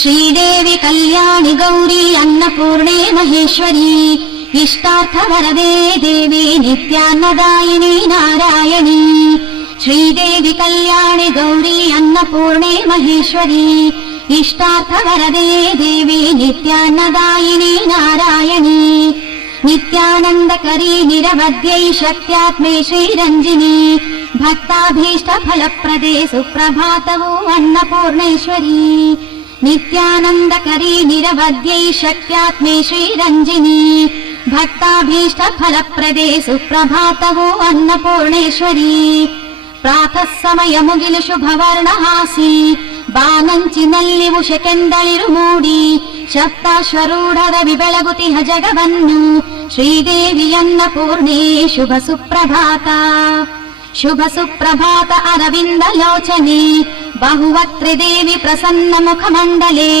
ಶ್ರೀದೇವಿ ಕಲ್ಯಾಣಿ ಗೌರಿ ಅನ್ನಪೂರ್ಣೆ ಮಹೇಶ್ವರಿ ಇಷ್ಟಾರ್ಥವರದೇ ದೇವಿ ನಿತ್ಯಾನ್ನದಾಯಿನಿ ನಾರಾಯಣಿ. ಶ್ರೀದೇವಿ ಕಲ್ಯಾಣಿ ಗೌರಿ ಅನ್ನಪೂರ್ಣೆ ಮಹೇಶ್ವರಿ ಇಷ್ಟಾರ್ಥವರದೇ ದೇವಿ ನಿತ್ಯಾನ್ನದಾಯಿನಿ ನಾರಾಯಣಿ. ನಿತ್ಯಾನಂದಕರಿ ನಿರವಧ್ಯೈ ಶಕ್ತ್ಯಾತ್ಮೆ ಶ್ರೀರಂಜಿನಿ ಭಕ್ತಾಭೀಷ್ಟ ಫಲಪ್ರದೇ ಸುಪ್ರಭಾತವು ಅನ್ನಪೂರ್ಣೇಶ್ವರಿ. ನಿತ್ಯಾನಂದಕರಿ ನಿರವಧ್ಯೈ ಶಕ್ತ್ಯಾತ್ಮೆ ಶ್ರೀರಂಜಿನಿ ಭಕ್ತಾಭೀಷ್ಟ ಫಲಪ್ರದೇ ಸುಪ್ರಭಾತವು ಅನ್ನಪೂರ್ಣೇಶ್ವರಿ. ಪ್ರಾತಃ ಸಮಯ ಮುಗಿಲು ಶುಭವರ್ಣಹಾಸಿ ಬಾನಂಚಿನಲ್ಲಿ ಉಷಕೆಂದಳಿರು ಮೂಡಿ ಸಪ್ತಾಶ್ವರೂಢರ ಬೆಳಗುತಿಹ ಜಗವನ್ನು ಶ್ರೀದೇವಿ ಅನ್ನಪೂರ್ಣೆ ಶುಭ ಸುಪ್ರಭಾತ. ಶುಭ ಸುಪ್ರಭಾತ ಅರವಿಂದ ಲೋಚನೆ ಬಹುವಕ್ತ್ರೆ ದೇವಿ ಪ್ರಸನ್ನ ಮುಖಮಂಡಲೆ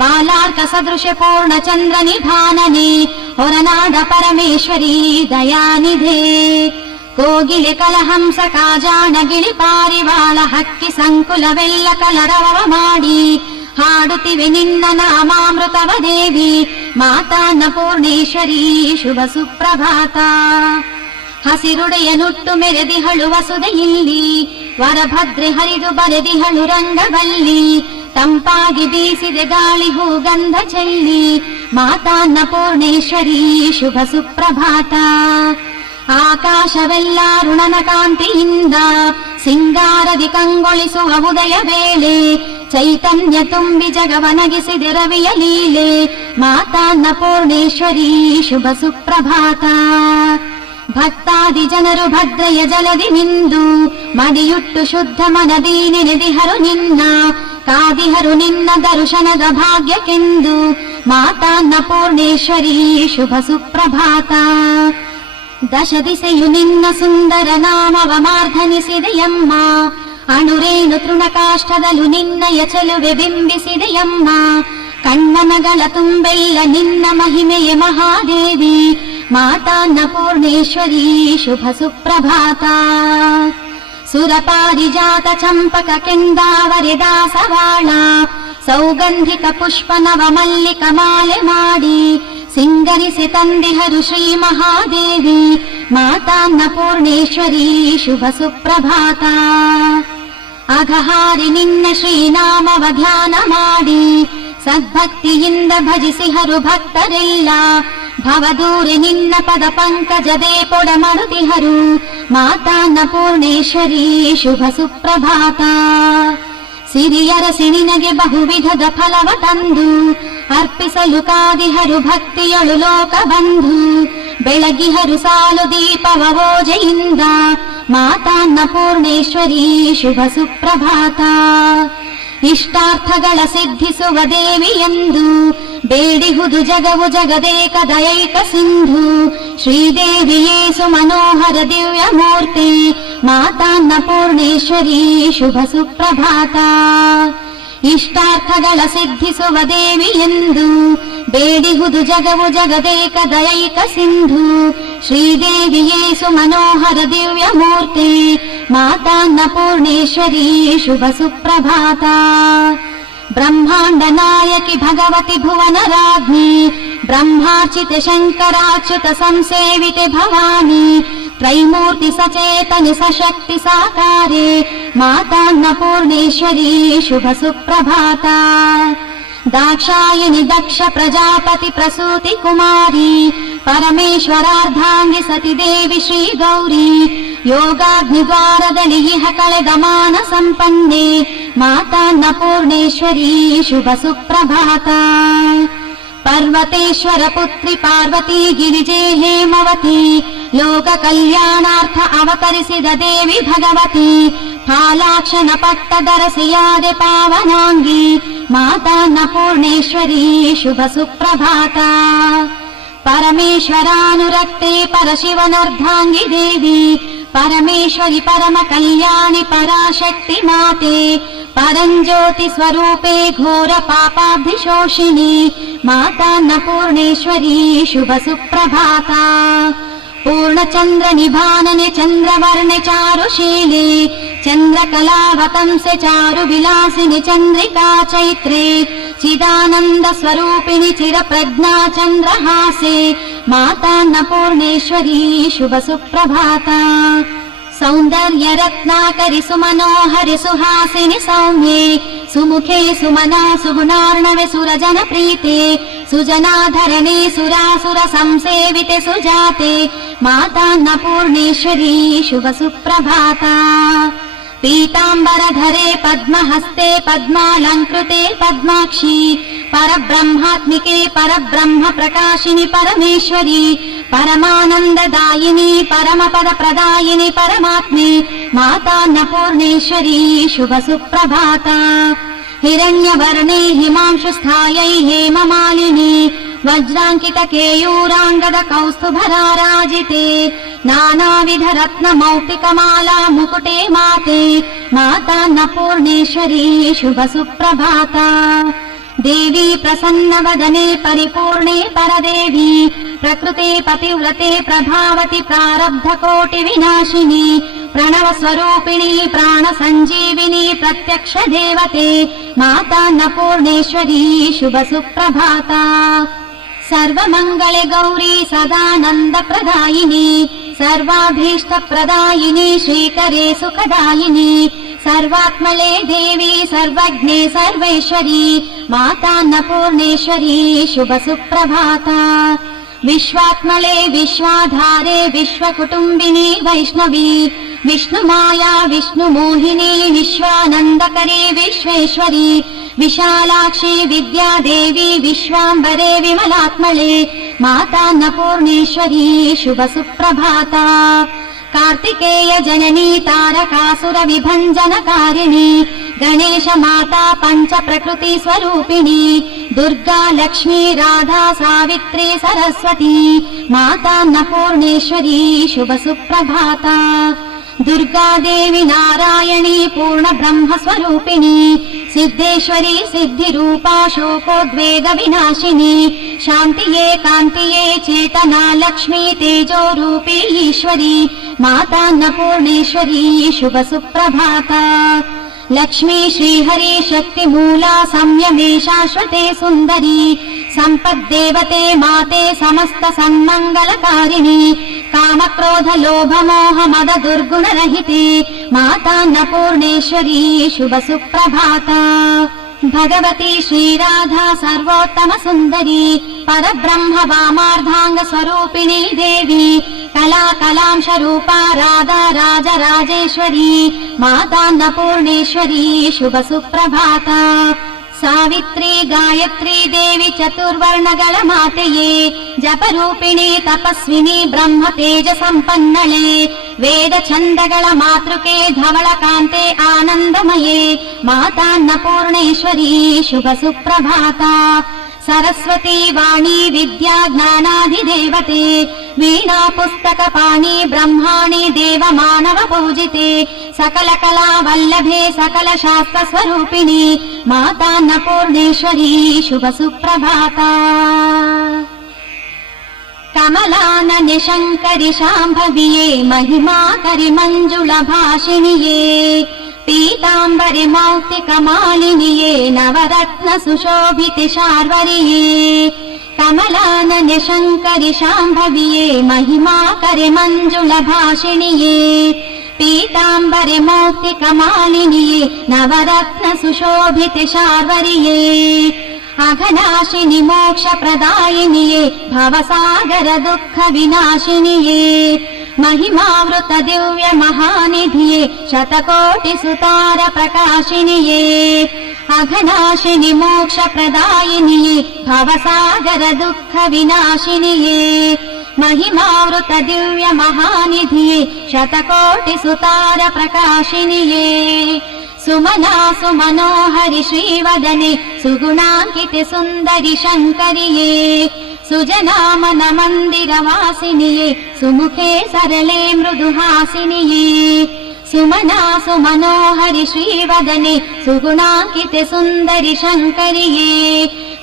ಬಾಲಾರ್ಕ ಸದೃಶ ಪೂರ್ಣ ಚಂದ್ರ ನಿಭಾನನೆ ಹೊರನಾಡ ಪರಮೇಶ್ವರಿ ದಯಾನಿಧೆ. ಕೋಗಿಲೆ ಕಲಹಂಸ ಕಾಜಾಣ ಗಿಳಿ ಪಾರಿವಾಳ ಹಕ್ಕಿ ಸಂಕುಲವೆಲ್ಲ ಕಲರವ ಮಾಡಿ ಹಾಡುತ್ತಿವೆ ನಿನ್ನ ನಾಮಾಮೃತವ ದೇವಿ ಮಾತಾನ್ನಪೂರ್ಣೇಶ್ವರಿ ಶುಭ ಸುಪ್ರಭಾತ. ಹಸಿರುಡೆಯ ನುಟ್ಟು ಮೆರೆದಿಹಳು ವಸುದೆಯಲ್ಲಿ ವರಭದ್ರೆ ಹರಿದು ಬರೆದಿಹಳು ರಂಗವಲ್ಲಿ ತಂಪಾಗಿ ಬೀಸಿದೆ ಗಾಳಿ ಹೂಗಂಧ ಚೆಲ್ಲಿ ಮಾತಾನ್ನಪೂರ್ಣೇಶ್ವರಿ ಶುಭ ಸುಪ್ರಭಾತ. ಆಕಾಶವೆಲ್ಲ ಋಣನ ಕಾಂತಿಯಿಂದ ಸಿಂಗಾರದಿ ಕಂಗೊಳಿಸುವ ಉದಯ ವೇಳೆ ಚೈತನ್ಯ ತುಂಬಿ ಜಗವನಗಿಸಿದೆ ರವಿಯ ಲೀಲೆ ಮಾತಾನ್ನಪೂರ್ಣೇಶ್ವರಿ ಶುಭ ಸುಪ್ರಭಾತ. ಭಕ್ತಾದಿ ಜನರು ಭದ್ರೆಯ ಜಲದಿ ಮಿಂದು ಮಡಿಯುಟ್ಟು ಶುದ್ಧ ಮನದಿ ನೆನೆದಿಹರು ನಿನ್ನ ಕಾದಿಹರು ನಿನ್ನ ದರ್ಶನದ ಭಾಗ್ಯಕ್ಕೆಂದು ಮಾತಾನ್ನಪೂರ್ಣೇಶ್ವರಿ ಶುಭ ಸುಪ್ರಭಾತ. ದಶ ದಿಸೆಯು ನಿನ್ನ ಸುಂದರ ನಾಮವ ಮಾರ್ಧನಿಸಿದೆಯಮ್ಮ ಅಣುರೇಣು ತೃಣಕಾಷ್ಠದಲು ನಿನ್ನಯ ಚೆಲುವೆ ಬಿಂಬಿಸಿದೆಯಮ್ಮ. ಕಣ್ಣನಗಳ ತುಂಬೆಲ್ಲ ನಿನ್ನ ಮಹಿಮೆಯ ಮಹಾದೇವಿ ಮಾತಾನ್ನಪೂರ್ಣೇಶ್ವರಿ ಶುಭ ಸುಪ್ರಭಾತ. ಸುರಪಾರಿಜಾತ ಚಂಪಕ ಕೆಂದಾವರೆ ದಾಸವಾಳ ಸೌಗಂಧಿಕ ಪುಷ್ಪ ನವ ಮಲ್ಲಿಕ ಮಾಲೆ ಮಾಡಿ ಸಿಂಗರಿಸಿ ತಂದಿಹರು ಶ್ರೀ ಮಹಾದೇವಿ ಮಾತಾನ್ನಪೂರ್ಣೇಶ್ವರಿ ಶುಭ ಸುಪ್ರಭಾತ. ಅಘಹಾರಿ ನಿನ್ನ ಶ್ರೀನಾಮವ ಧ್ಯಾನ ಮಾಡಿ ಸದ್ಭಕ್ತಿಯಿಂದ ಭಜಿಸಿಹರು ಭಕ್ತರೆಲ್ಲ ಭವದೂರೆ ನಿನ್ನ ಪದ ಪಂಕಜದೇ ಪೊಡ ಮರುತಿಹರು ಮಾತಾನ್ನಪೂರ್ಣೇಶ್ವರಿ ಶುಭ ಸುಪ್ರಭಾತ. ಸಿರಿಯರಸಿ ನಿನಗೆ ಬಹುವಿಧದ ಫಲವ ತಂದು ಅರ್ಪಿಸಲು ಕಾದಿಹರು ಭಕ್ತಿಯಳು ಲೋಕ ಬಂಧು ಬೆಳಗಿಹರು ಸಾಲು ದೀಪವ ಓಜೆಯಿಂದ ಮಾತಾನ್ನಪೂರ್ಣೇಶ್ವರಿ ಶುಭ ಸುಪ್ರಭಾತ. ಇಷ್ಟಾರ್ಥಗಳ ಸಿದ್ಧಿಸುವ ದೇವಿಯೆಂದು ಬೇಡಿಹುದು ಜಗವು ಜಗದೇಕ ದಯೈಕ ಸಿಂಧು ಶ್ರೀದೇವಿಯೇ ಸುಮನೋಹರ ದಿವ್ಯ ಮೂರ್ತಿ ಮಾತಾನ್ನಪೂರ್ಣೇಶ್ವರಿ ಶುಭ ಸುಪ್ರಭಾತ. ಇಷ್ಟಾರ್ಥಗಳ ಸಿದ್ಧಿಸುವ ದೇವಿಯೆಂದು ಬೇಡಿಹುದು ಜಗವು ಜಗದೇಕ ದಯೈಕ ಸಿಂಧು ಶ್ರೀದೇವಿಯೇ ಸುಮನೋಹರ ದಿವ್ಯ ಮೂರ್ತಿ ಮಾತಾನ್ನಪೂರ್ಣೇಶ್ವರಿ ಶುಭ ಸುಪ್ರಭಾತ. ಬ್ರಹ್ಮಾಂಡ ನಾಯಕಿ ಭಗವತಿ ಭುವನ ರಾಜ್ಞಿ ಬ್ರಹ್ಮಾರ್ಚಿತೆ ಶಂಕರಾಚ್ಯುತ ಸಂಸೇವಿತೆ ಭವಾನಿ ತ್ರೈಮೂರ್ತಿ ಸಚೇತನಿ ಸಶಕ್ತಿ ಸಾಕಾರೆ ಮಾತಾನ್ನಪೂರ್ಣೇಶ್ವರಿ ಶುಭ ಸುಪ್ರಭಾತ. ದಾಕ್ಷಾಯಿನಿ ದಕ್ಷ ಪ್ರಜಾಪತಿ ಪ್ರಸೂತಿ ಕುಮಾರಿ ಪರಮೇಶ್ವರಾರ್ಧಾಂಗಿ ಸತಿ ದೇವಿ ಶ್ರೀ ಗೌರಿ ಯೋಗಾಗ್ನಿ ದ್ವಾರದಲ್ಲಿ ಇಹ ಕಳೆದ ಮಾನ ಸಂಪನ್ನೆ ಮಾತಾನ್ನಪೂರ್ಣೇಶ್ವರಿ ಶುಭ ಸುಪ್ರಭಾತ. ಪರ್ವತೇಶ್ವರ ಪುತ್ರಿ ಪಾರ್ವತಿ ಗಿರಿಜೆ ಹೇಮವತಿ ಲೋಕ ಕಲ್ಯಾಣಾರ್ಥ ಅವತರಿಸಿದ ದೇವಿ ಭಗವತಿ ಫಾಲಾಕ್ಷನ ಪಟ್ಟದರಸಿಯಾದೆ ಪಾವನಾಂಗಿ ಮಾತಾನ್ನಪೂರ್ಣೇಶ್ವರಿ ಶುಭ ಸುಪ್ರಭಾತ. ಪರಮೇಶ್ವರಾನುರಕ್ತೆ ಪರಶಿವನರ್ಧಾಂಗಿ ದೇವಿ ಪರಮೇಶ್ವರಿ ಪರಮ ಕಲ್ಯಾಣಿ ಪರಾಶಕ್ತಿ ಮಾತೆ ಪರಂಜ್ಯೋತಿ ಸ್ವರೂಪೆ ಘೋರ ಪಾಪಾಭಿಶೋಷಿಣಿ ಮಾತಾನ್ನಪೂರ್ಣೇಶ್ವರಿ ಶುಭ ಸುಪ್ರಭಾತ. ಪೂರ್ಣಚಂದ್ರ ನಿಭಾನನೆ ಚಂದ್ರವರ್ಣೆ ಚಾರುಶೀಲೆ ಚಂದ್ರಕಲಾವತಂಸೆ ಚಾರು ವಿಲಾಸಿನಿ ಚಂದ್ರಿಕಾ ಚೈತ್ರೆ चिदानन्द स्वरूपिणि चिरप्रज्ञा चन्द्रहासे मातान्नपूर्णेश्वरी शुभ सुप्रभाता सौन्दर्य रत्नाकरि सुमनोहरि सुहासिनि सौम्ये सुमुखे सुमना सुगुणार्णवे सुरजन प्रीते सुजनाधरणे सुरासुर संसेविते सुजाते मातान्नपूर्णेश्वरी शुभ सुप्रभाता पीताम्बरधरे पद्महस्ते पद्मालङ्कृते पद्माक्षी परब्रह्मात्मिके परब्रह्म प्रकाशिनि परमेश्वरी परमानन्ददायिनी परमपदप्रदायिनि परमात्मे मातान्नपूर्णेश्वरी शुभ सुप्रभाता हिरण्यवर्णे हिमांशुस्थायै हेममालिनी वज्राङ्कित केयूराङ्गद कौस्तुभराराजिते नानाविध रत्नमौक्तिकमाला मुकुटे माते मातान्नपूर्णेश्वरी शुभ सुप्रभाता देवी प्रसन्नवदने परिपूर्णे परदेवी प्रकृते पतिव्रते प्रभावति प्रारब्धकोटिविनाशिनी प्रणवस्वरूपिणी प्राणसञ्जीविनी प्रत्यक्ष देवते मातान्नपूर्णेश्वरी शुभ सुप्रभाता सर्वमङ्गले गौरी सदानन्दप्रदायिनी सर्वाभीष्टप्रदायिनी श्रीकरे सुखदायिनी सर्वात्मले देवी सर्वज्ञे सर्वेश्वरी मातान्नपूर्णेश्वरी शुभ सुप्रभाता विश्वात्मले विश्वाधारे विश्वकुटुम्बिनी वैष्णवी विष्णुमाया विष्णुमोहिनी विश्वानन्दकरी विश्वेश्वरी विशालाक्षी विद्यादेवी विश्वाम्बरे विमलात्मले मातान्नपूर्णेश्वरी शुभ सुप्रभाता कार्तिकेय जननी तारकासुर विभञ्जनकारिणी गणेश माता पंच प्रकृति स्वरूपिणी दुर्गा लक्ष्मी राधा सावित्री सरस्वती मातान्नपूर्णेश्वरी शुभ सुप्रभाता दुर्गा देवी नारायणी पूर्ण ब्रह्म स्वरूपिणी सिद्धेश्वरी सिद्धिरूपा शोकोद्वेग विनाशिनी शान्तिये कान्तिये चेतना लक्ष्मी तेजो रूपी ईश्वरी मातान्नपूर्णेश्वरी शुभ सुप्रभाता लक्ष्मी श्रीहरि शक्ति मूला संयमे शाश्वते सुन्दरी सम्पद्देवते माते समस्त सन्मङ्गलकारिणी कामक्रोध लोभ मोह मद दुर्गुणरहिते मातान्नपूर्णेश्वरी शुभ सुप्रभाता भगवती श्रीराधा सर्वोत्तम सुन्दरी परब्रह्म वामार्धांग स्वरूपिणी देवी कला कलांश रूपा राधा राजराजेश्वरी मातान्नपूर्णेश्वरी शुभ सुप्रभाता सावित्री गायत्री देवी चतुर्वर्णಗಳ ಮಾತೆಯೇ ಜಪರೂಪಿಣಿ ತಪಸ್ವಿನಿ ಬ್ರಹ್ಮ ತೇಜ ಸಂಪನ್ನಳೆ ವೇದ ಛಂದಗಳ ಮಾತೃಕೆ ಧವಳ ಕಾಂತೆ ಆನಂದಮಯೇ ಮಾತಾನ್ನಪೂರ್ಣೇಶ್ವರಿ ಶುಭ ಸುಪ್ರಭಾತ सरस्वती वाणी विद्या ज्ञानाधिदेवते वीणा पुस्तक पाणी ब्रह्माणि देव मानव पूजिते सकल कला वल्लभे सकल शास्त्र स्वरूपिणी मातान्नपूर्णेश्वरी शुभ सुप्रभाता कमलानन शङ्करि शाम्भविये महिमाकरि मञ्जुळ भाषिणिये पीताम्बरि मौक्तिकमालिनिये नवरत्न सुशोभिते शार्वरिये कमलानन शङ्करि शाम्भविये महिमाकरि मञ्जुळ भाषिणिये पीताम्बरि मौक्तिकमालिनिये नवरत्न सुशोभिते शार्वरिये अघनाशिनि मोक्ष प्रदायिनिये भवसागर दुःख विनाशिनिये महिमावृत दिव्य महानिधिये शतकोटि सुतार प्रकाशिनिये अघनाशिनि मोक्ष प्रदायिनिये भवसागर दुःख विनाशिनिये महिमावृत दिव्य महानिधिये शतकोटि सुतार प्रकाशिनिये सुमना सुमनोहरि श्रीवदने सुगुणाङ्किते सुन्दरि शङ्करिये सुजनामन मन्दिरवासिनिये सुमुखे सरले मृदुहासिनिये सुमना सुमनोहरि श्रीवदने सुगुणाङ्किते सुन्दरि शङ्करिये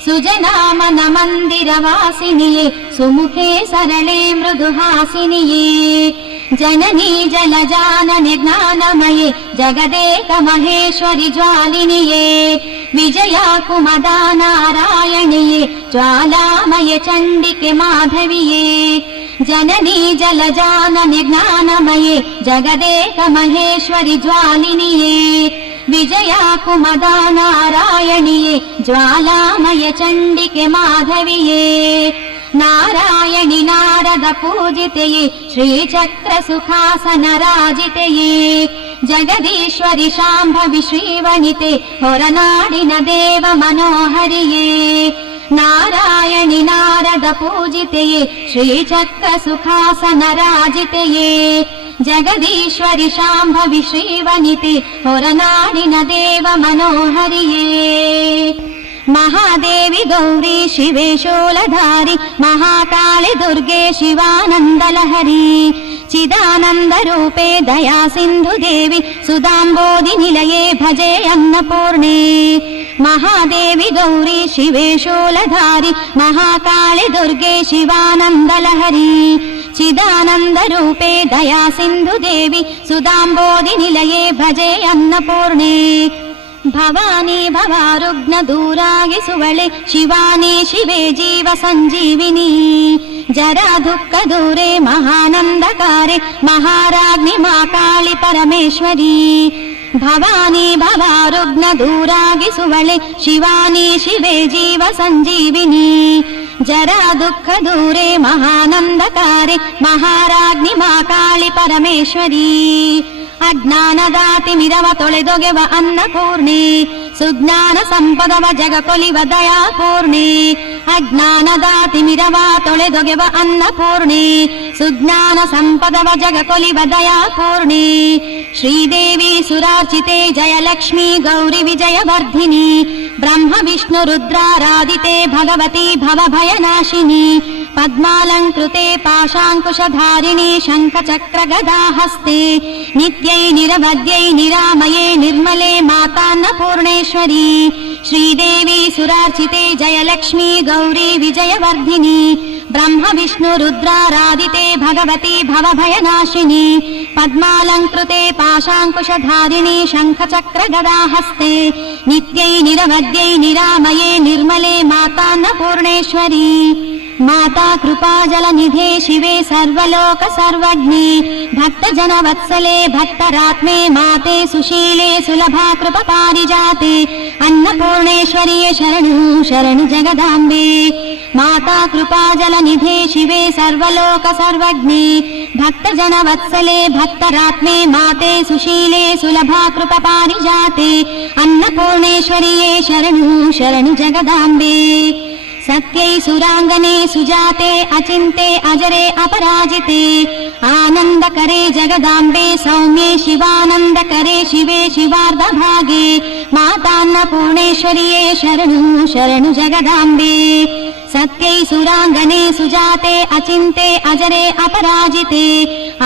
सुजनामन मन्दिरवासिनिये सुमुखे सरले मृदुहासिनिये जननी जलजानने ज्ञानमये जगदेक महेश्वरि ज्वालिनिये विजया कुमदा नारायणिये ज्वालामय चण्डिके माधविये जननी जलजानने ज्ञानमये जगदेक महेश्वरि ज्वालिनिये विजया कुमदा नारायणिये ज्वालामय चण्डिके माधविये नारायणि नारद पूजितये श्रीचक्र सुखासन राजितये जगदीश्वरि शाम्भवि श्रीवनिते ಹೊರನಾಡಿನ ದೇವ ಮನೋಹರಿಯೇ नारायणि नारद पूजितये श्रीचक्र सुखासन राजितये जगदीश्वरि शाम्भवि श्रीवनिते ಹೊರನಾಡಿನ देव मनोहरिये महादेवी गौरी शिवे शूलधारी महाकाली दुर्गे शिवानन्दलहरी चिदानन्द रूपे दया सिन्धु देवी सुधाम्बोधि निलये भजे अन्नपूर्णे महादेवी गौरी शिवे शूलधारी महाकाली दुर्गे शिवानन्दलहरी चिदानन्द रूपे दया सिन्धु देवी सुधाम्बोधि निलये भजे अन्नपूर्णे भवानी भवारुग्ण दूरागिसुवळे शिवानी शिवे जीव सञ्जीविनी जरा दुःख दूरे महानन्दकारे महाराज्ञि मा काळि परमेश्वरी भवानी भवारुग्ण दूरागिसुवळे शिवानी शिवे जीव सञ्जीविनी जरा दुःख दूरे महानन्दकारे महाराज्ञि मा काळि परमेश्वरी अज्ञानदातिमिरव ತೊಳೆದೊಗೆವ ಅನ್ನಪೂರ್ಣೆ ಸುಜ್ಞಾನ ಸಂಪದವ ಜಗಕೊಲಿವ ದಯಾಪೂರ್ಣೆ ಅಜ್ಞಾನದಾತಿಮಿರವ ತೊಳೆದೊಗೆವ ಅನ್ನಪೂರ್ಣೆ ಸುಜ್ಞಾನ ಸಂಪದವ ಜಗಕೊಲಿವ ದಯಾಪೂರ್ಣೆ ಶ್ರೀದೇವಿ ಸುರಾರ್ಚಿತೆ ಜಯಲಕ್ಷ್ಮೀ ಗೌರಿ ವಿಜಯವರ್ಧಿನಿ ಬ್ರಹ್ಮ ವಿಷ್ಣು ರುದ್ರಾರಾಧಿತೆ ಭಗವತಿ ಭವಭಯನಾಶಿನಿ पद्मालङ्कृते पाशाङ्कुशधारिणी शङ्खचक्रगदाहस्ते नित्यै निरवद्यै निरामये निर्मले मातान्नपूर्णेश्वरी श्रीदेवी सुरार्चिते जयलक्ष्मी गौरी विजयवर्धिनी ब्रह्म विष्णु रुद्राराधिते भगवती भवभयनाशिनी पद्मालङ्कृते पाशाङ्कुशधारिणी शङ्खचक्रगदाहस्ते नित्यै निरवद्यै निरामये निर्मले मातान्नपूर्णेश्वरी माता कृपाजलनिधे शिवे सर्वलोक सर्वज्ञे भक्तजन वत्सले भक्तरात्मे माते सुशीले सुलभा कृपपारिजाते अन्नपूर्णेश्वरिये शरणु शरणु जगदाम्बे माता कृपाजलनिधे शिवे सर्वलोक सर्वज्ञे भक्तजन वत्सले भक्तरात्मे माते सुशीले सुलभा कृपपारिजाते अन्नपूर्णेश्वरिये शरणु शरणु जगदाम्बे सत्यै सुरांगने सुजाते अचिन्ते अजरे अपराजिते आनन्दकरे जगदाम्बे सौम्ये शिवानन्दकरे शिवे शिवार्धभागे मातान्नपूर्णेश्वरिये शरणु शरणु जगदाम्बे सत्यै सुरांगने सुजाते अचिन्ते अजरे अपराजिते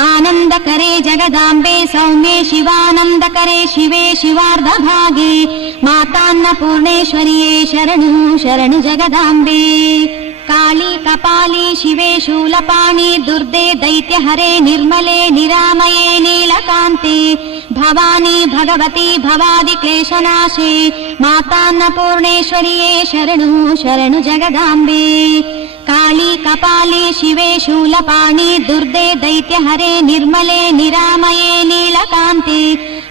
आनन्दकरे जगदाम्बे सौम्ये शिवानन्दकरे शिवे शिवार्धभागे मातान्नपूर्णेश्वरिये शरणु शरणु जगदाम्बे काली कपाली शिवे शूलपाणि दुर्गे दैत्यहरे निर्मले निरामये नीलकान्ते भवानी भगवती भवादिक्लेशनाशे मातान्नपूर्णेश्वरिये शरणु शरणु जगदाम्बे काली कपाली शिवे शूलपाणि दुर्गे दैत्यहरे निर्मले निरामये नीलकान्ते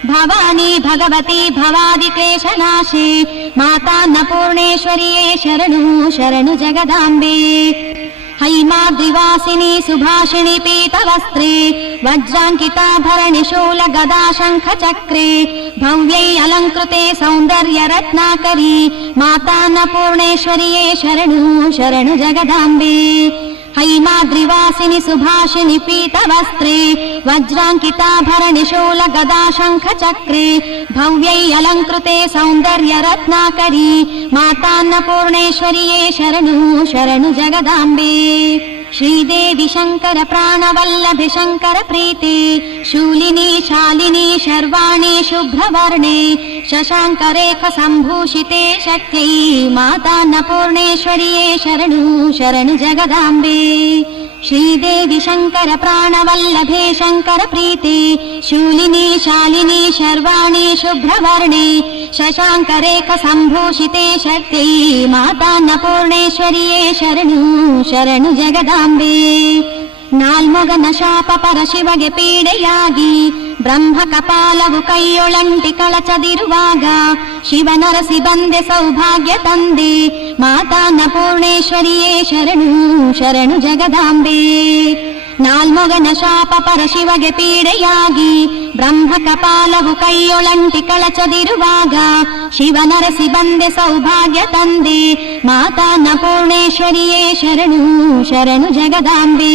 भवानी भगवती भवादिक्लेशनाशे मातान्नपूर्णेश्वरिये शरणु शरणु जगदाम्बे हैमाद्रिवासिनी सुभाषिणी पीतवस्त्रे वज्राङ्किताभरणि शूलगदा शङ्खचक्रे भव्यै अलङ्कृते सौन्दर्यरत्नाकरी मातान्नपूर्णेश्वरिये शरणु शरणु जगदाम्बे हैमाद्रिवासिनि सुभाषिनि पीतवस्त्रे वज्राङ्किताभरणि शूलगदा शङ्खचक्रे भव्यै अलङ्कृते सौन्दर्यरत्नाकरी मातान्नपूर्णेश्वरिये शरणु शरणु जगदाम्बे श्रीदेवी शङ्कर प्राणवल्लभे शङ्कर प्रीते शूलिनी शालिनी शर्वाणि शुभ्रवर्णे शशाङ्करेख सम्भूषिते शक्त्यै मातान्नपूर्णेश्वरिये शरणु शरणु जगदाम्बे ಶ್ರೀದೇವಿ ಶಂಕರ ಪ್ರಾಣವಲ್ಲಭೆ ಶಂಕರ ಪ್ರೀತೆ ಶೂಲಿನಿ ಶಾಲಿನಿ ಶರ್ವಾಣಿ ಶುಭ್ರವರ್ಣೆ ಶಶಾಂಕರೇಖ ಸಂಭೂಷಿತೆ ಶಕ್ತಿ ಮಾತಾನ್ನಪೂರ್ಣೇಶ್ವರಿಯೇ ಶರಣು ಶರಣು ಜಗದಾಂಬೆ. ನಾಲ್ಮೊಗನ ಶಾಪ ಪರಶಿವಗೆ ಪೀಡೆಯಾಗಿ ಬ್ರಹ್ಮ ಕಪಾಲವು ಕೈಯೊಳಂಟಿ ಕಳಚದಿರುವಾಗ ಶಿವನರಸಿ ಬಂದೆ ಸೌಭಾಗ್ಯ ತಂದೆ ಮಾತಾನ್ನಪೂರ್ಣೇಶ್ವರಿಯೇ ಶರಣು ಶರಣು ಜಗದಾಂಬೆ. ನಾಲ್ಮೊಗನ ಶಾಪ ಪರಶಿವಗೆ ಪೀಡೆಯಾಗಿ ಬ್ರಹ್ಮ ಕಪಾಲವು ಕೈಯೊಳಂಟಿ ಕಳಚದಿರುವಾಗ ಶಿವನರಸಿ ಬಂದೆ ಸೌಭಾಗ್ಯ ತಂದೆ ಮಾತಾನ್ನಪೂರ್ಣೇಶ್ವರಿಯೇ ಶರಣು ಶರಣು ಜಗದಾಂಬೆ.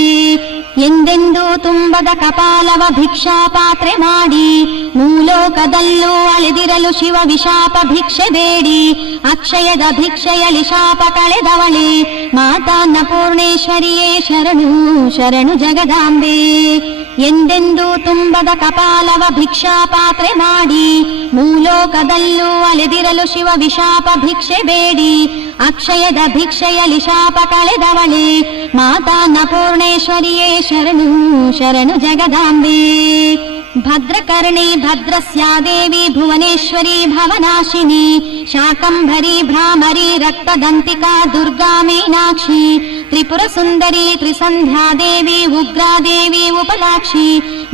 ಎಂದೆಂದೂ ತುಂಬದ ಕಪಾಲವ ಭಿಕ್ಷಾ ಪಾತ್ರೆ ಮಾಡಿ ಮೂಲೋಕದಲ್ಲೂ ಅಳೆದಿರಲು ಶಿವ ವಿಶಾಪ ಭಿಕ್ಷೆ ಬೇಡಿ ಅಕ್ಷಯದ ಭಿಕ್ಷೆಯಲಿ ಶಾಪ ಕಳೆದವಳೆ ಮಾತಾನ್ನಪೂರ್ಣೇಶ್ವರಿಯೇ ಶರಣು ಶರಣು ಜಗದಾಂಬೆ. ಎಂದೆಂದೂ ತುಂಬದ ಕಪಾಲವ ಭಿಕ್ಷಾ ಪಾತ್ರೆ ಮಾಡಿ ಮೂಲೋಕದಲ್ಲೂ ಅಲೆದಿರಲು ಶಿವ ವಿಶಾಪ ಭಿಕ್ಷೆ ಬೇಡಿ ಅಕ್ಷಯದ ಭಿಕ್ಷೆಯಲಿ ಶಾಪ ಕಳೆದವಳೆ ಮಾತಾನ್ನಪೂರ್ಣೇಶ್ವರಿಯೇ ಶರಣು ಶರಣು ಜಗದಾಂಬೆ. ಭದ್ರಕರ್ಣಿ ಭದ್ರಸ್ಯಾದೇವಿ ಭುವನೇಶ್ವರಿ ಭವನಾಶಿನಿ ಶಾಕಂಭರಿ ಭ್ರಾಮರಿ ರಕ್ತದಂತಿಕಾ ದುರ್ಗಾ ಮೀನಾಕ್ಷಿ ತ್ರಿಪುರ ಸುಂದರಿ ತ್ರಿಸಂಧ್ಯಾದೇವಿ ಉಗ್ರಾದೇವಿ ಉಪಲಾಕ್ಷಿ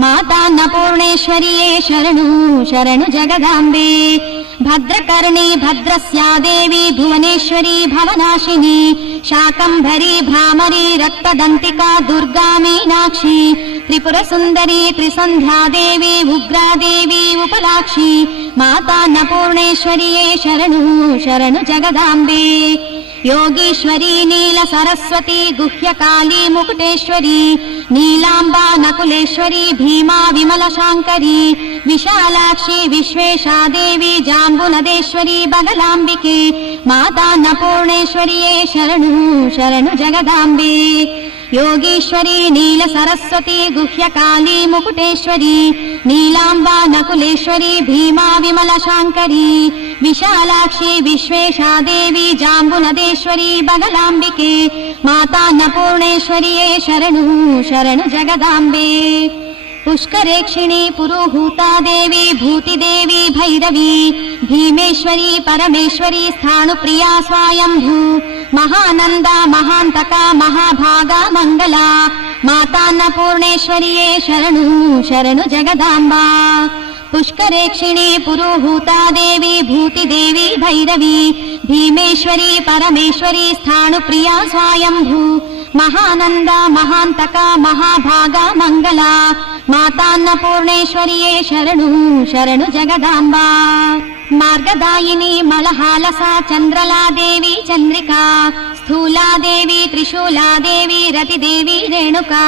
ಮಾತಾನ್ನಪೂರ್ಣೇಶ್ವರಿಯೇ ಶರಣು ಶರಣು ಜಗದಾಂಬೆ. ಭದ್ರಕರ್ಣಿ ಭದ್ರಸ್ಯಾದೇವಿ ಭುವನೇಶ್ವರಿ ಭವನಾಶಿನಿ ಶಾಕಂಭರಿ ಭ್ರಾಮರಿ ರಕ್ತದಂತಿಕಾ ದುರ್ಗಾ ಮೀನಾಕ್ಷಿ ತ್ರಿಪುರ ಸುಂದರಿ ತ್ರಿಸಂಧ್ಯಾದೇವಿ ಉಗ್ರಾದೇವಿ ಉಪಲಾಕ್ಷಿ ಮಾತಾನ್ನಪೂರ್ಣೇಶ್ವರಿಯೇ ಶರಣು ಶರಣು ಜಗದಾಂಬೆ. ಯೋಗೀಶ್ವರಿ ನೀಲ ಸರಸ್ವತಿ ಗುಹ್ಯಕಾಲಿ ಮುಕುಟೇಶ್ವರಿ ನೀಲಾಂಬಾ ನಕುಲೇಶ್ವರಿ ಭೀಮಾ ವಿಮಲ ಶಾಂಕರಿ ವಿಶಾಲಾಕ್ಷಿ ವಿಶ್ವೇಶಾದೇವಿ ಜಾಂಬುನದೇಶ್ವರಿ ಬಗಲಾಂಬಿಕೆ ಮಾತಾನ್ನಪೂರ್ಣೇಶ್ವರಿಯೇ ಶರಣು ಶರಣು ಜಗದಾಂಬೆ. ಯೋಗೀಶ್ವರಿ ನೀಲ ಸರಸ್ವತಿ ಗುಹ್ಯಕಾಲಿ ಮುಕುಟೇಶ್ವರಿ ನೀಲಾಂಬಾ ನಕುಲೇಶ್ವರಿ ಭೀಮಾ ವಿಮಲ ಶಾಂಕರಿ ವಿಶಾಲಾಕ್ಷಿ ವಿಶ್ವೇಶಾದೇವಿ ಜಾಂಬುನದೇಶ್ವರಿ ಬಗಲಾಂಬಿಕೆ ಮಾತಾನ್ನಪೂರ್ಣೇಶ್ವರಿಯೇ ಶರಣು ಶರಣು ಜಗದಾಂಬೆ. ಪುಷ್ಕರೇಕ್ಷಿಣಿ ಪುರುಹೂತಾದೇವಿ ಭೂತಿದೇವಿ ಭೈರವಿ ಭೀಮೇಶ್ವರಿ ಪರಮೇಶ್ವರಿ ಸ್ಥಾಣುಪ್ರಿಯಾ ಸ್ವಯಂಭೂ ಮಹಾನಂದ ಮಹಾಂತಕ ಮಹಾಭಾಗ ಮಂಗಲ ಮಾತಾನ್ನಪೂರ್ಣೇಶ್ವರಿಯೇ ಶರಣು ಶರಣು ಜಗದಾಂಬಾ. ಪುಷ್ಕರೇಕ್ಷಿಣಿ ಪುರುಹೂತಾದೇವಿ ಭೂತಿದೇವಿ ಭೈರವಿ ಭೀಮೇಶ್ವರಿ ಪರಮೇಶ್ವರಿ ಸ್ಥಾಣುಪ್ರಿಯಾ ಸ್ವಯಂಭೂ ಮಹಾನಂದ ಮಹಾಂತಕ ಮಹಾಭಾಗ ಮಂಗಲ ಮಾತಾನ್ನಪೂರ್ಣೇಶ್ವರಿಯೇ ಶರಣು ಶರಣು ಜಗದಾಂಬಾ. ಮಾರ್ಗದಾಯಿನಿ ಮಳಹಾಲಸ ಚಂದ್ರಲಾದೇವಿ ಚಂದ್ರಿಕಾ ಸ್ಥೂಲಾದೇವಿ ತ್ರಿಶೂಲಾದೇವಿ ರತಿದೇವಿ ರೇಣುಕಾ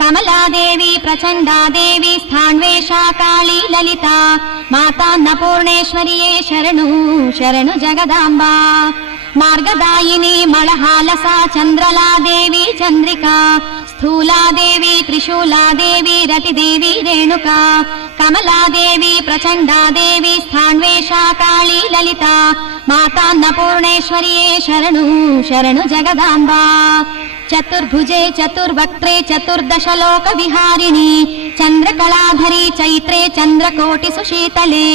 ಕಮಲಾದೇವಿ ಪ್ರಚಂಡಾದೇವಿ ಸ್ಥಾಣ್ವೇಷಾ ಕಾಳಿ ಲಲಿತಾ ಮಾತಾನ್ನಪೂರ್ಣೇಶ್ವರಿಯೇ ಶರಣು ಶರಣು ಜಗದಾಂಬಾ. ಮಾರ್ಗದಾಯಿನಿ ಮಳಹಾಲಸ ಚಂದ್ರಲಾದೇವಿ ಚಂದ್ರಿಕಾ ಸ್ಥೂಲಾದೇವಿ ತ್ರಿಶೂಲಾದೇವಿ ರತಿದೇವಿ ರೇಣುಕಾ ಕಮಲಾದೇವಿ ಪ್ರಚಂಡಾದೇವಿ ಸ್ಥಾಣ್ವೇಷಾ ಕಾಳಿ ಲಲಿತಾ ಮಾತಾನ್ನಪೂರ್ಣೇಶ್ವರಿಯೇ ಶರಣು ಶರಣು ಜಗದಾಂಬಾ. ಚತುರ್ಭುಜೆ ಚತುರ್ವಕ್ತ್ರೆ ಚತುರ್ದಶಲೋಕ ವಿಹಾರಿಣಿ ಚಂದ್ರಕಲಾಧರಿ ಚೈತ್ರೆ ಚಂದ್ರಕೋಟಿ ಸುಶೀತಲೆ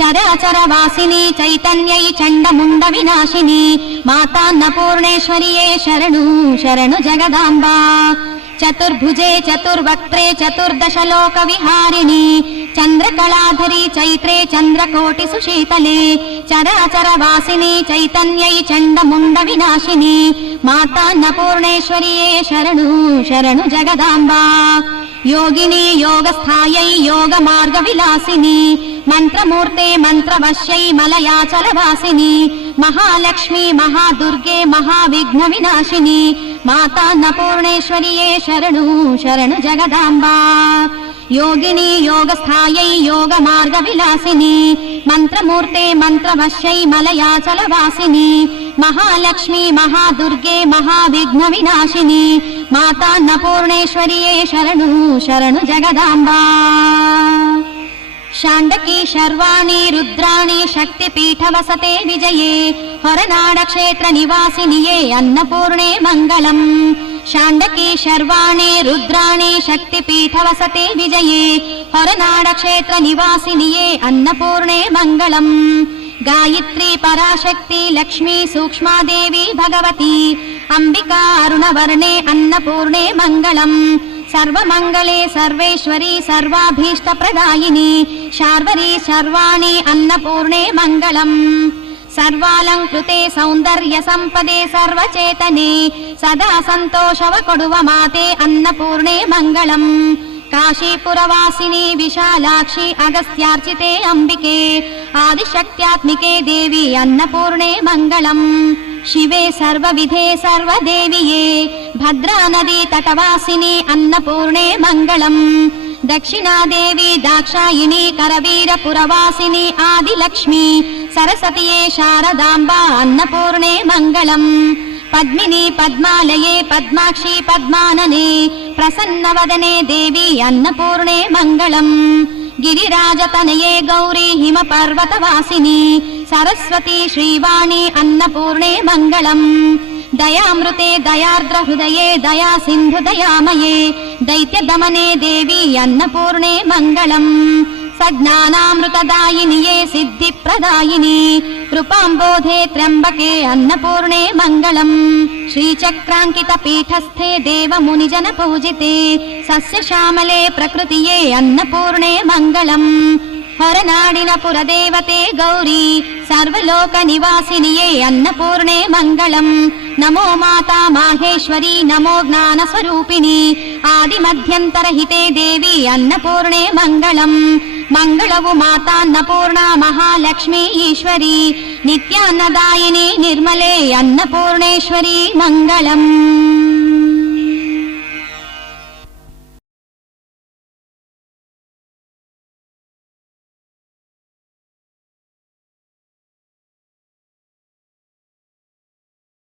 ಚರಾಚರ ವಾಸಿನಿ ಚೈತನ್ಯೈ ಚಂಡಮುಂಡ ವಿನಾಶಿನಿ ಮಾತಾನ್ನಪೂರ್ಣೇಶ್ವರಿಯೇ ಶರಣು ಶರಣು ಜಗದಾಂಬಾ. ಚತುರ್ಭುಜೆ ಚತುರ್ವಕ್ತ್ರೆ ಚತುರ್ದಶಲೋಕ ವಿಹಾರಿಣಿ ಚಂದ್ರಕಲಾಧರಿ ಚೈತ್ರೆ ಚಂದ್ರಕೋಟಿ ಸುಶೀತಲೆ ಚರಾಚರ ವಾಸಿನಿ ಚೈತನ್ಯೈ ಚಂಡಮುಂಡ ವಿನಾಶಿನಿ ಮಾತಾನ್ನಪೂರ್ಣೇಶ್ವರಿಯೇ ಶರಣು ಶರಣು ಜಗದಾಂಬಾ. ಯೋಗಿನಿ ಯೋಗಸ್ಥಾಯೈ ಯೋಗ ಮಾರ್ಗ ವಿಲಾಸಿನಿ ಮಂತ್ರಮೂರ್ತೆ ಮಂತ್ರವಶ್ಯೈ ಮಲಯಾಚಲವಾಸಿನಿ ಮಹಾಲಕ್ಷ್ಮಿ ಮಹಾದುರ್ಗೆ ಮಹಾವಿಘ್ನ ವಿನಾಶಿನಿ ಮಾತಾನ್ನಪೂರ್ಣೇಶ್ವರಿಯೇ ಶರಣು ಶರಣು ಜಗದಾಂಬಾ. ಯೋಗಿನಿ ಯೋಗಸ್ಥಾಯೈ ಯೋಗ ಮಾರ್ಗ ವಿಲಾಸಿನಿ ಮಂತ್ರಮೂರ್ತೆ ಮಂತ್ರವಶ್ಯೈ ಮಲಯಾಚಲವಾಸಿನಿ ಮಹಾಲಕ್ಷ್ಮಿ ಮಹಾದುರ್ಗೆ ಮಹಾವಿಘ್ನ ವಿನಾಶಿನಿ ಮಾತಾನ್ನಪೂರ್ಣೇಶ್ವರಿಯೇ ಶರಣು ಶರಣು ಜಗದಾಂಬಾ. ಶಾಂಡಕಿ ಶರ್ವಾಣಿ ರುದ್ರಾಣಿ ಶಕ್ತಿಪೀಠ ವಸತೆ ವಿಜಯೇ ಹೊರನಾಡ ಕ್ಷೇತ್ರ ನಿವಾಸಿನಿಯೇ ಅನ್ನಪೂರ್ಣೆ ಮಂಗಳಂ ಶಾಂಡಕಿ ಶರ್ವಾಣೆ ರುದ್ರಾಣಿ ಶಕ್ತಿಪೀಠ ವಸತೆ ವಿಜಯೇ ಹೊರನಾಡ ಕ್ಷೇತ್ರ ನಿವಾಸಿನಿಯೇ ಅನ್ನಪೂರ್ಣೆ ಮಂಗಳಂ ಗಾಯತ್ರಿ ಪರಾಶಕ್ತಿ ಲಕ್ಷ್ಮೀ ಸೂಕ್ಷ್ಮಾದೇವಿ ಭಗವತಿ ಅಂಬಿಕಾ ಅರುಣವರ್ಣೆ ಅನ್ನಪೂರ್ಣೆ ಮಂಗಳಂ ಸರ್ವಮಂಗಳೆ ಸರ್ವೇಶ್ವರಿ ಸರ್ವಾಭೀಷ್ಟಪ್ರದಾಯಿನಿ ಶಾರ್ವರಿ ಶರ್ವಾಣಿ ಅನ್ನಪೂರ್ಣೆ ಮಂಗಳಂ ಸರ್ವಾಲಂಕೃತೆ ಸೌಂದರ್ಯ ಸಂಪದೆ ಸರ್ವಚೇತನೆ ಸದಾ ಸಂತೋಷವ ಕೊಡುವ ಮಾತೆ ಅನ್ನಪೂರ್ಣೆ ಮಂಗಳಂ ಕಾಶೀಪುರವಾಸಿನಿ ವಿಶಾಲಾಕ್ಷಿ ಅಗಸ್ತ್ಯಾರ್ಚಿತೆ ಅಂಬಿಕೆ ಆದಿಶಕ್ತ್ಯಾತ್ಮಿಕೆ ದೇವಿ ಅನ್ನಪೂರ್ಣೆ ಮಂಗಳಂ ಶಿವೆ ಸರ್ವವಿಧೆ ಸರ್ವದೇವಿಯೇ ಭದ್ರಾ ನದಿ ತಟವಾಸಿನಿ ಅನ್ನಪೂರ್ಣೆ ಮಂಗಳಂ ದಕ್ಷಿಣಾದೇವಿ ದಾಕ್ಷಾಯಿಣಿ ಕರವೀರಪುರವಾಸಿನಿ ಆದಿಲಕ್ಷ್ಮಿ ಸರಸ್ವತಿಯೇ ಶಾರದಾಂಬಾ ಅನ್ನಪೂರ್ಣೆ ಮಂಗಳಂ ಪದ್ಮಿನಿ ಪದ್ಮಾಲಯೇ ಪದ್ಮಾಕ್ಷಿ ಪದ್ಮಾನನೆ ಪ್ರಸನ್ನವದನೆ ದೇವಿ ಅನ್ನಪೂರ್ಣೆ ಮಂಗಳಂ ಗಿರಿರಾಜತನಯೇ ಗೌರಿ ಹಿಮಪರ್ವತವಾಸಿನಿ ಸರಸ್ವತಿ ಶ್ರೀವಾಣಿ ಅನ್ನಪೂರ್ಣೆ ಮಂಗಳಂ ದಯಾಮೃತೆ ದಯಾರ್ದ್ರ ಹೃದಯೇ ದಯಾ ಸಿಂಧು ದಯಾಮಯೇ ದೈತ್ಯ ದಮನೆ ದೇವಿ ಅನ್ನಪೂರ್ಣೆ ಮಂಗಳಂ ಸಜ್ಞಾನಾಮೃತದಾಯಿನಿಯೇ ಸಿದ್ಧಿಪ್ರದಾಯಿನಿ ಕೃಪಾಂಬೋಧೆ ತ್ರ್ಯಂಬಕೆ ಅನ್ನಪೂರ್ಣೆ ಮಂಗಳಂ ಶ್ರೀಚಕ್ರಾಂಕಿತ ಪೀಠಸ್ಥೆ ದೇವ ಮುನಿಜನ ಪೂಜಿತೆ ಸಸ್ಯಶ್ಯಾಮಲೆ ಪ್ರಕೃತಿಯೇ ಅನ್ನಪೂರ್ಣೆ ಮಂಗಳಂ ಹೊರನಾಡಿನ ಪುರದೇವತೆ ಗೌರಿ ಸರ್ವಲೋಕ ನಿವಾಸಿನಿಯೇ ಅನ್ನಪೂರ್ಣೆ ಮಂಗಳಂ ನಮೋ ಮಾತಾ ಮಾಹೇಶ್ವರಿ ನಮೋ ಜ್ಞಾನ ಸ್ವರೂಪಿಣಿ ಆದಿಮಧ್ಯಂತರ ಹಿತೆ ದೇವಿ ಅನ್ನಪೂರ್ಣೆ ಮಂಗಳಂ ಮಂಗಳವು ಮಾತಾ ಅನ್ನಪೂರ್ಣ ಮಹಾಲಕ್ಷ್ಮೀ ಈಶ್ವರಿ ನಿತ್ಯಾನ್ನದಾಯಿನಿ ನಿರ್ಮಲೆ ಅನ್ನಪೂರ್ಣೇಶ್ವರಿ ಮಂಗಳಂ.